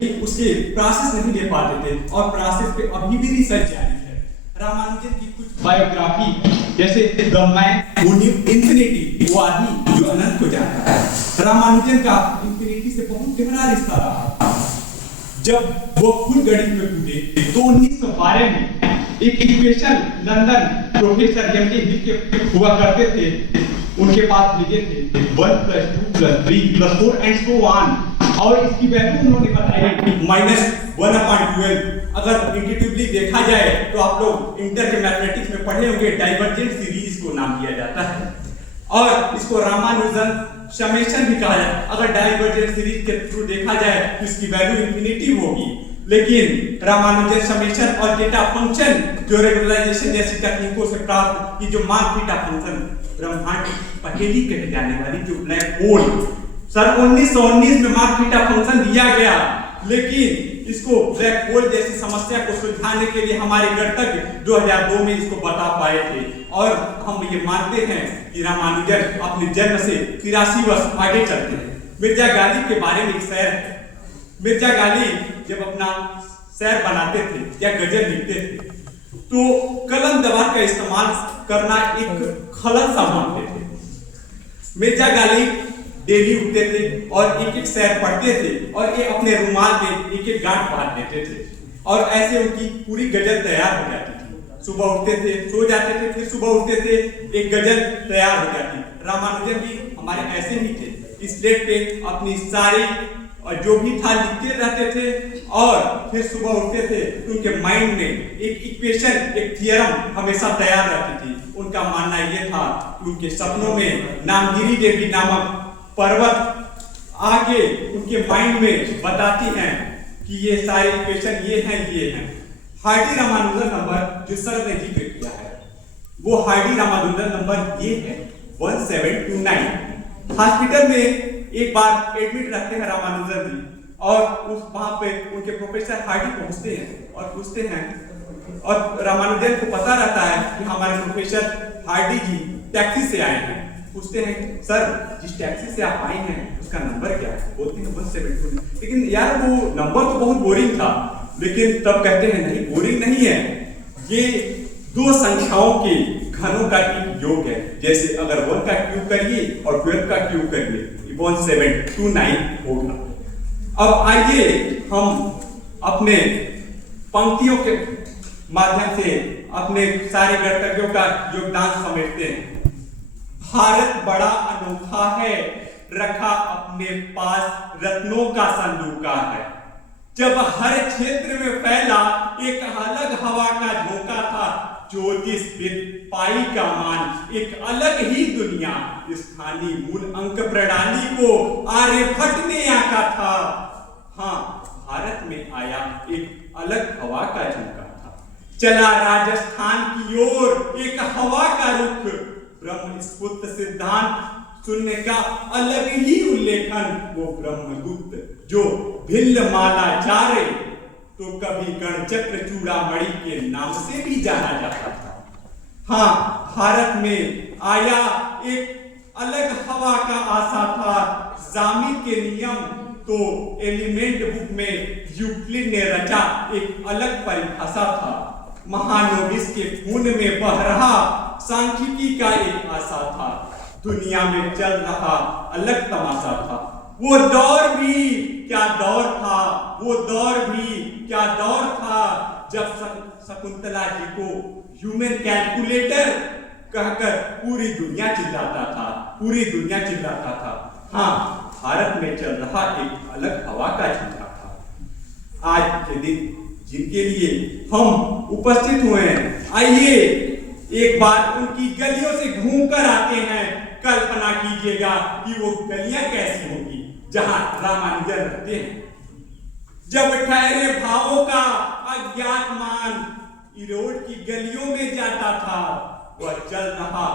उसके प्रोसेस नहीं दे पाते थे और प्रोसेस पे अभी भी रिसर्च जारी है। रामानुजन की कुछ बायोग्राफी जैसे the man who new infinity, वो आदमी जो अनंत को जानता है। रामानुजन का इंफिनिटी से बहुत गहरा रिश्ता रहा। जब वो खुद गणित में कूदे तो 1912 में एक इक्वेशन लंदन प्रोफेसर एम के हिल के हुआ करते थे, उनके पास लिखे थे 1 + 2 + 3 + 4 एंड सो ऑन, और इसकी वैल्यू उन्होंने बताई -1/12। अगर इंट्यूटिवली देखा जाए तो आप लोग इंटर के मैथमेटिक्स में पढ़े होंगे, डाइवर्जेंट सीरीज को नाम दिया जाता है और इसको रामानुजन समेशन भी कहा जाए। अगर डाइवर्जेंट सीरीज के थ्रू देखा जाए तो इसकी वैल्यू इंफिनिटी होगी, लेकिन रामानुजन समेशन और थीटा फंक्शन जो रेगुलराइजेशन जैसी तकनीकों से प्राप्त ये जो मार्क थीटा फंक्शन, ब्रह्मांड की पहेली कही जाने वाली जो ब्लैक होल, सन 1919 में मार्क थीटा फंक्शन दिया गया, लेकिन इसको ब्लैक होल जैसी समस्या को सुलझाने के लिए हमारे गणितज्ञ 2002 में इसको बता पाए थे। और हम ये मानते हैं कि रामानुजन अपने जन्म से 83 वर्ष आगे चलते हैं। मिर्जा गालिब के बारे में एक शेर है। मिर्जा गालिब जब अपना शेर बनाते थे या गजल लिखते थे तो कलम दबार का इस्तेमाल करना एक खलल सा मानते थे। मिर्जा गालिब डेली उठते थे और एक एक शेर पढ़ते थे और ये अपने रुमाल में एक एक गांठ बांध देते थे और ऐसे उनकी पूरी गजल तैयार हो जाती थी। सुबह उठते थे, सो जाते थे, फिर सुबह उठते थे, एक गजल तैयार हो जाती। रामानुजन भी हमारे ऐसे ही थे, इस स्लेट पे अपनी सारी और जो भी था लिखते रहते थे और फिर सुबह उठते थे तो उनके माइंड में एक इक्वेशन, एक थियरम हमेशा तैयार रहती थी। उनका मानना यह था कि उनके सपनों में नामगिरी देवी नामक पर्वत आके उनके माइंड में बताती हैं कि ये सारे इक्वेशन ये हैं। हार्डी रामानुजन नंबर जो सर ने जिक्र किया है वो हार्डी रामानुजन नंबर ये है 1729। हॉस्पिटल में एक बार एडमिट रहते हैं रामानुजन जी और उस वहां पे उनके प्रोफेसर हार्डी पहुंचते हैं और पूछते हैं, और रामानुजन को पता रहता है कि हमारे प्रोफेसर हार्डी जी टैक्सी से आए हैं। पूछते हैं, सर जिस टैक्सी से आप आए हैं उसका नंबर क्या है? बोलते हैं 1729। लेकिन यार वो नंबर तो बहुत बोरिंग था, लेकिन तब कहते हैं नहीं बोरिंग नहीं है, ये दो संख्याओं के घनों का एक योग है। जैसे अगर 1 का क्यूब करिए और 12 का क्यूब करिए 1729 होगा। अब आइए हम अपने पंक्तियों के माध्यम से अपने सारे गणितज्ञों का योगदान समेटते हैं। भारत बड़ा अनोखा है, रखा अपने पास रत्नों का संदूका है। जब हर क्षेत्र में फैला एक अलग हवा का झोंका था, ज्योतिषविद पाई का मान एक अलग ही दुनिया, स्थानीय मूल अंक प्रणाली को आर्यभट्ट ने आंका था। हाँ, भारत में आया एक अलग हवा का झोंका था, चला राजस्थान की ओर एक हवा का रुख, ब्रह्म स्फुट सिद्धांत शून्य का अलग ही उल्लेखन, वो ब्रह्मगुप्त जो भिल्ल मालाचार्य तो कभी गणचक्र चूड़ामणि के नाम से भी जाना जाता था। हाँ, भारत में आया एक अलग हवा का आशा था। जामिन के नियम तो एलिमेंट बुक में यूक्लिड ने रचा एक अलग परिभाषा था। महानोबिस के खून में बह रहा सांख्यिकी का एक आशा था। दुनिया में चल रहा अलग तमाशा था। वो दौर भी क्या दौर था, वो दौर भी क्या दौर था, जब शकुंतला जी को ह्यूमन कैलकुलेटर कहकर पूरी दुनिया चिल्लाता था, पूरी दुनिया चिल्लाता था। हाँ, भारत में चल रहा एक अलग हवा का झोंका था। आज के दिन जिनके लिए हम उपस्थित हुए हैं, आइए एक बार उनकी गलियों से घूमकर आते हैं। कल्पना कीजिएगा कि वो गलियां कैसी होंगी जहां रामानुजन रहते हैं। जब ठहरे भावों का अज्ञात मान इरोड की गलियों में जाता था, वह चल रहा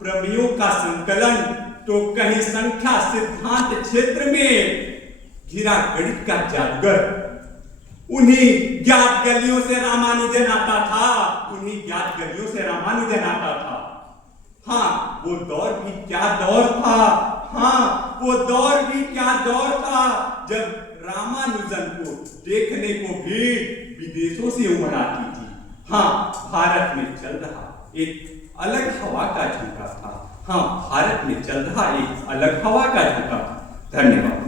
प्रमेयों का संकलन तो कहीं संख्या सिद्धांत क्षेत्र में घिरा गणित का जादूगर। उन्हीं ज्ञात गलियों से रामानुजन आता था, उन्हीं ज्ञात गलियों से रामानुजन आता था। हाँ, वो दौर भी क्या दौर था, हाँ वो दौर भी क्या दौर था, जब रामानुजन को देखने को भीड़ विदेशों से उमड़ आती थी। हाँ, भारत में चल रहा एक अलग हवा का झोंका था। हाँ, भारत में चल रहा एक अलग हवा का झोंका। धन्यवाद।